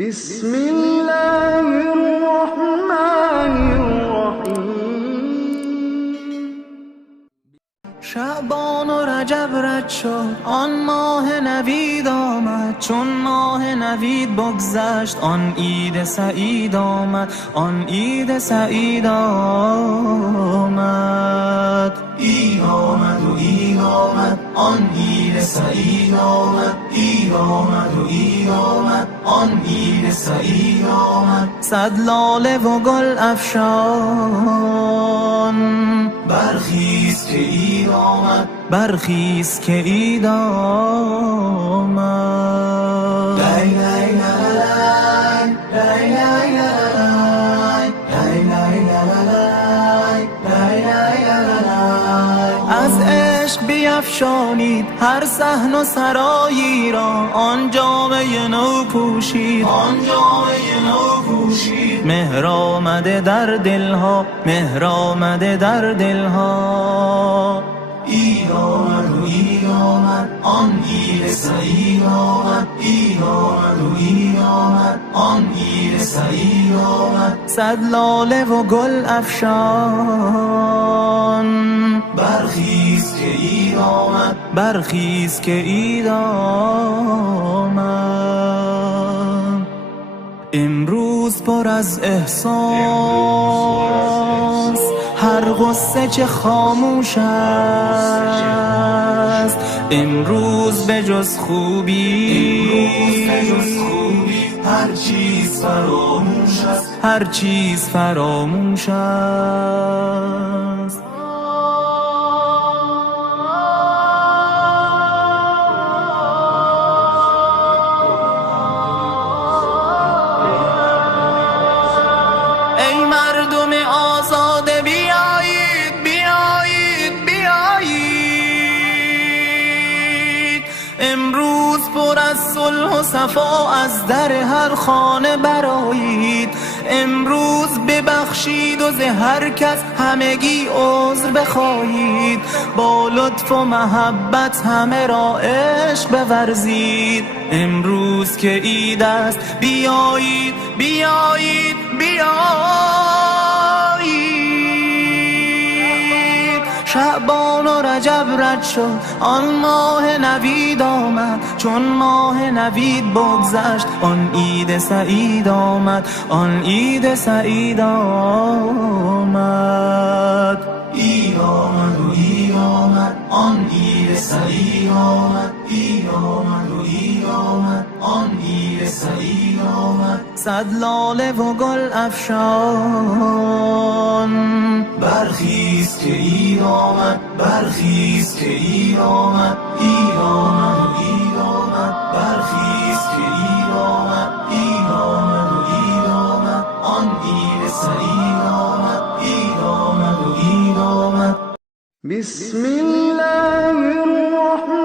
بسم الله الرحمن الرحیم. شعبان و رجب رد شد، آن ماه نوید آمد. چون ماه نوید بگذشت، آن عید سعید آمد. آن عید سعید آمد. عید آمد و عید آمد، آن عید سعید آمد. عید آمد و عید آمد، آن عید سعید آمد. صد لاله و گل افشان، برخیز که عید آمد. برخیز که عید آمد. لای لای لای لای لای لای لای لای لای. از عشق بیفشانید هر صحن و سرایی را، آن جامه نو پوشید. آن جامه نو پوشید. مهر آمده در دلها، مهر آمده در دلها. عید آمد و عید آمد، آن عید سعید آمد. عید آمد و عید آمد، آن عید سعید آمد. صد لاله و گل افشان، برخیز که عید آمد. برخیز که عید آمد. امروز پر از احساس، هر غصه چه خاموش است. امروز به جز خوبی هر چیز فراموش است. هر چیز فراموش است. ای مردم آزاده بیایید، بیایید، بیایید. امروز پر از صلح و صفا از در هر خانه برآیید. امروز ببخشید و ز هر کس همگی عذر بخواهید. با لطف و محبت همه را عشق بورزید. امروز که عید است بیایید، بیایید، بیایید. شعبان و رجب رد شد، آن ماه نوید آمد. چون ماه نوید بگذشت، آن عید سعید آمد. آن عید سعید آمد. عید آمد و عید آمد، آن عید سعید آمد. عید آمد و عید آمد، آن عید سعید آمد. صد لاله و گل افشان، برخیز که عید آمد. برخیز که عید آمد. عید آمد و عید آمد، برخیز که عید آمد. عید آمد و عید آمد، آن عید سعید آمد. عید آمد و عید آمد. بسم الله الرحمن